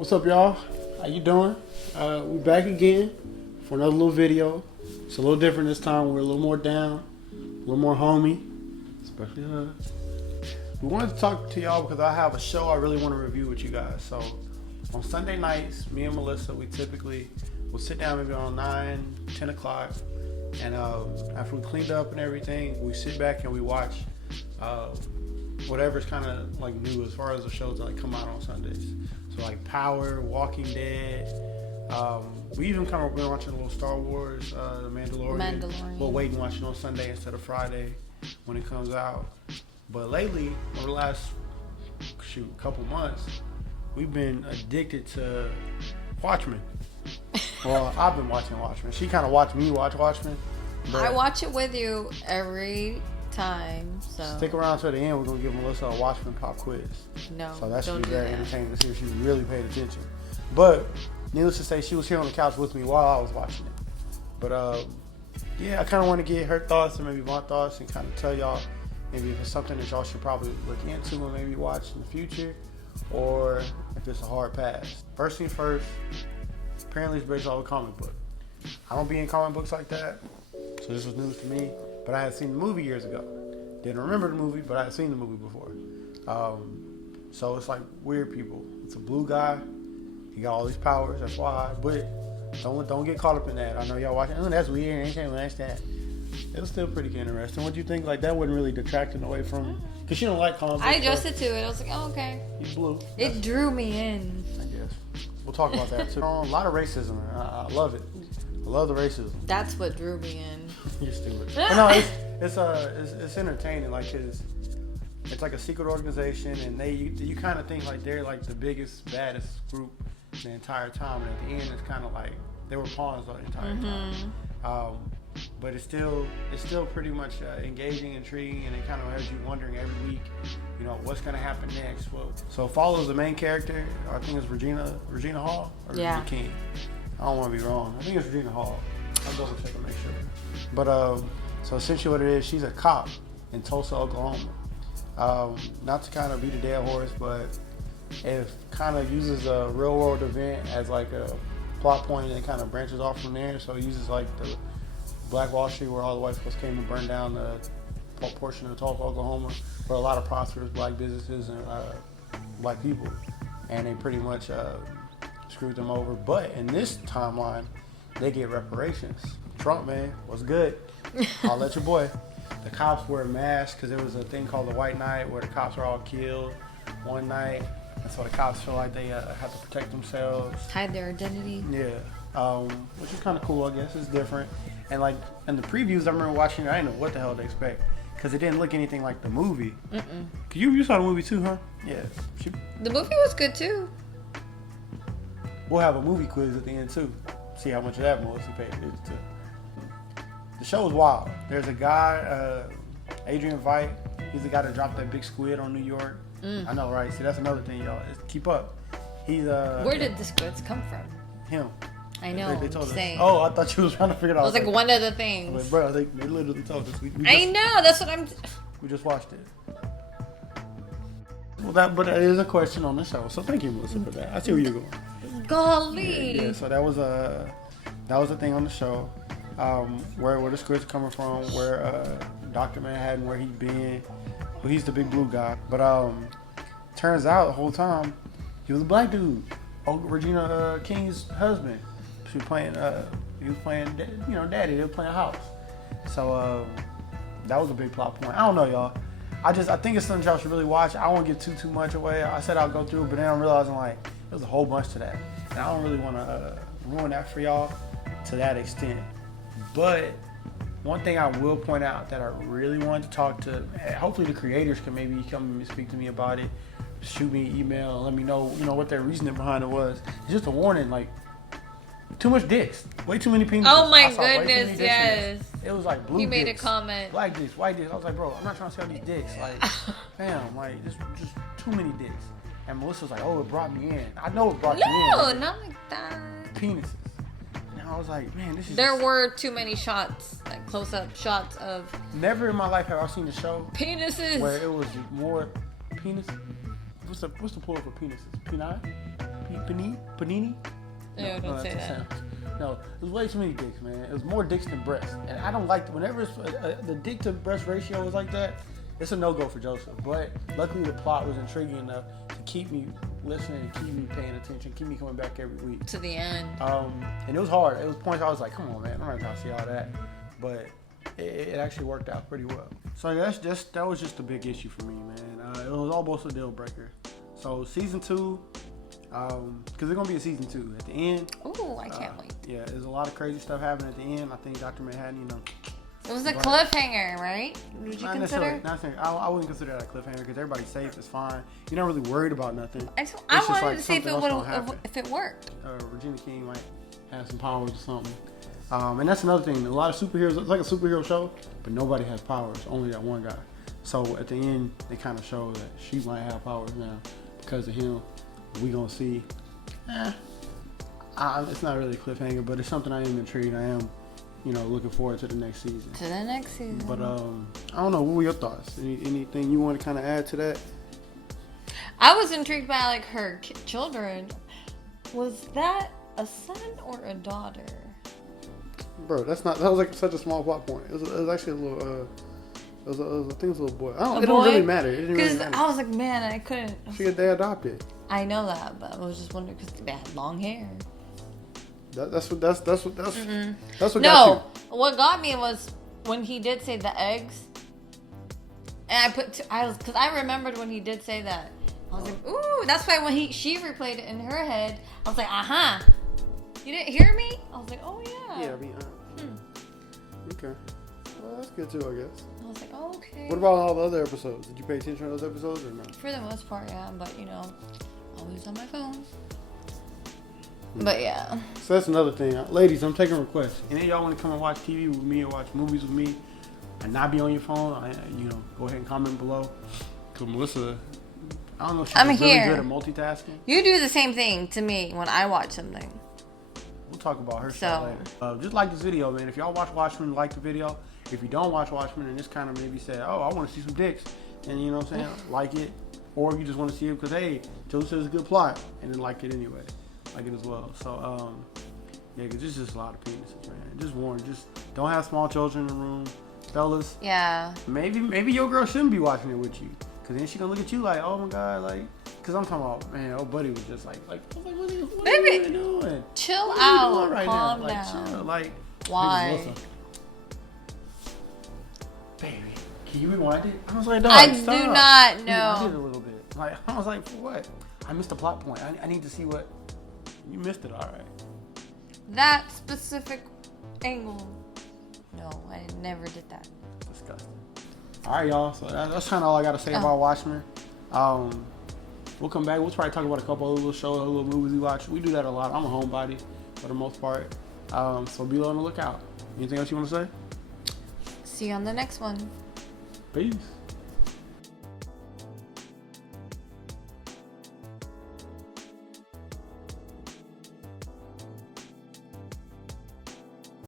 What's up, y'all? How you doing? We back again for another little video. It's a little different this time. We're a little more down, a little more homey. Especially we wanted to talk to y'all because I have a show I really want to review with you guys. So on Sunday nights, me and Melissa, we typically will sit down maybe on 9, 10 o'clock. And after we cleaned up and everything, we sit back and we watch whatever's kind of like new as far as the shows that like come out on Sundays. So like Power, Walking Dead. We even kind of been watching a little Star Wars, The Mandalorian. We'll wait and watch it on Sunday instead of Friday when it comes out. But lately, over the last couple months, we've been addicted to Watchmen. Well, I've been watching Watchmen. She kind of watched me watch Watchmen. I watch it with you every time. So stick around to the end. We're gonna give Melissa a Watchmen pop quiz. No, so that should be very entertaining to see if she really paid attention. But needless to say, she was here on the couch with me while I was watching it. But yeah, I kind of want to get her thoughts and maybe my thoughts and kind of tell y'all maybe if it's something that y'all should probably look into and maybe watch in the future, or if it's a hard pass. First thing first, apparently it's based off a comic book. I don't be in comic books like that, so this was news to me. But I had seen the movie years ago. Didn't remember the movie, but I had seen the movie before. So it's like weird people. It's a blue guy. He got all these powers. That's why. But don't get caught up in that. I know y'all watching. Oh, that's weird. I can't watch that. It was still pretty interesting. What do you think? Like that wasn't really detracting away from. Because she don't like comic books. I adjusted to it. I was like, oh, okay. He's blue. It drew me in. I guess. We'll talk about that too. A lot of racism. I love it. I love the racism. That's what drew me in. You're stupid. But no, it's entertaining. Like it's like a secret organization, and you kind of think like they're like the biggest, baddest group the entire time, and at the end it's kind of like they were pawns the entire time. But it's still pretty much engaging, intriguing, and it kind of has you wondering every week, you know, what's going to happen next. Well, so it follows the main character. I think it's Regina Hall or Regina King. I don't want to be wrong. I think it's Regina Hall. I'll double check and make sure. But so essentially what it is, she's a cop in Tulsa, Oklahoma. Not to kind of beat a dead horse, but it kind of uses a real world event as like a plot point, and it kind of branches off from there. So it uses like the Black Wall Street, where all the white folks came to burn down the portion of Tulsa, Oklahoma, for a lot of prosperous black businesses and black people, and they pretty much screwed them over. But in this timeline, they get reparations. Trump, man, what's good? I'll let your boy. The cops wear masks because there was a thing called the White Night where the cops were all killed one night, and so the cops feel like they have to protect themselves, hide their identity. Yeah, which is kind of cool, I guess. It's different. And like in the previews, I remember watching it. I didn't know what the hell to expect because it didn't look anything like the movie. You saw the movie too, huh? Yeah. The movie was good too. We'll have a movie quiz at the end too. See how much of that Melissa paid attention to. The show is wild. There's a guy, Adrian Veidt. He's the guy that dropped that big squid on New York. I know, right? See, that's another thing, y'all. Keep up. He's Where did the squids come from? Him. I know. They told us. Saying. Oh, I thought you was trying to figure it out. It was like one of the things. Like, bro, they literally told us. I know. That's what I'm. We just watched it. Well, but that is a question on the show. So thank you, Melissa, for that. I see where you're going. Golly. Yeah. So that was a thing on the show. Where the squids are coming from, where Dr. Manhattan, where he's been. Well, he's the big blue guy. But turns out the whole time he was a black dude. Regina King's husband. He was playing, daddy. They were playing house. So that was a big plot point. I don't know, y'all. I think it's something y'all should really watch. I won't give too much away. I said I'll go through it, but then I'm realizing like there's a whole bunch to that, and I don't really want to ruin that for y'all to that extent. But one thing I will point out that I really wanted to talk to, hopefully the creators can maybe come and speak to me about it. Shoot me an email and let me know, what their reasoning behind it was. It's just a warning, like too much dicks, way too many penises. Oh my goodness, yes. It was like blue dicks. He made a comment. Black dicks, white dicks. I was like, bro, I'm not trying to see all these dicks. Like, fam, like just too many dicks. And Melissa was like, oh, it brought me in. I know it brought you in. No, not like that. Penises. And I was like, man, this is. There were too many shots, like close-up shots of. Never in my life have I seen a show penises where it was more penis. What's the plural for penises? Peni? Panini? No, don't say that's that. a sandwich. No, it was way too many dicks, man. It was more dicks than breasts, and I don't like whenever it's, the dick to breast ratio is like that. It's a no-go for Joseph. But luckily, the plot was intriguing enough to keep me listening, keep me paying attention, keep me coming back every week. To the end. And it was hard. It was points I was like, come on, man, I'm not gonna see all that. But it actually worked out pretty well. So that was just a big issue for me, man. It was almost a deal breaker. So season 2. Because there's gonna be a season 2 at the end. Ooh, I can't wait. Yeah, there's a lot of crazy stuff happening at the end. I think Dr. Manhattan, It was a cliffhanger, right? Would you not consider? necessarily. I wouldn't consider that a cliffhanger because everybody's safe. It's fine. You're not really worried about nothing. I It's wanted just like to see if it worked. Regina King might have some powers or something. And that's another thing. A lot of superheroes, it's like a superhero show, but nobody has powers. Only that one guy. So at the end, they kind of show that she might have powers now because of him. We gonna see. It's not really a cliffhanger, but it's something I am intrigued. I am, looking forward to the next season. But I don't know. What were your thoughts? Anything you want to kind of add to that? I was intrigued by like her children. Was that a son or a daughter? Bro, that was like such a small plot point. It was actually a little. I think it was a little boy. It don't really matter. Because I was like, man, I couldn't. They adopted. I know that, but I was just wondering because they had long hair. That's what got you. No, what got me was when he did say the eggs, and because I remembered when he did say that. I was like, ooh, that's why when she replayed it in her head, I was like, you didn't hear me? I was like, oh yeah. Yeah, I mean, okay. Well, that's good too, I guess. I was like, oh, okay. What about all the other episodes? Did you pay attention to those episodes or not? For the most part, yeah, but always on my phone. But yeah. So that's another thing. Ladies, I'm taking requests. Any of y'all want to come and watch TV with me or watch movies with me and not be on your phone, go ahead and comment below. Because Melissa, I don't know if she's really good at multitasking. You do the same thing to me when I watch something. We'll talk about her stuff later. Just like this video, man. If y'all watch Watchmen, like the video. If you don't watch Watchmen and just kind of maybe say, oh, I want to see some dicks, and you know what I'm saying, like it. Or if you just want to see it because, hey, Joe says it's a good plot, and then like it anyway. Like it as well. So, yeah, because there's just a lot of penises, man. Just warn, just don't have small children in the room. Fellas. Yeah. Maybe your girl shouldn't be watching it with you. Because then she going to look at you like, oh my God, like, because I'm talking about, man, old buddy was just like what are you doing? Chill out. Right calm now? down. Chill. Like, why? Baby, can you rewind it? I was like, dog, I stop. do not know. I did a little bit. Like, I was like, for what? I missed the plot point. I need to see what. You missed it, all right. That specific angle. No, I never did that. Disgusting. All right, y'all. So that's kind of all I got to say about Watchmen. We'll come back. We'll try to talk about a couple of little shows, little movies we watch. We do that a lot. I'm a homebody for the most part. So be on the lookout. Anything else you want to say? See you on the next one. Peace.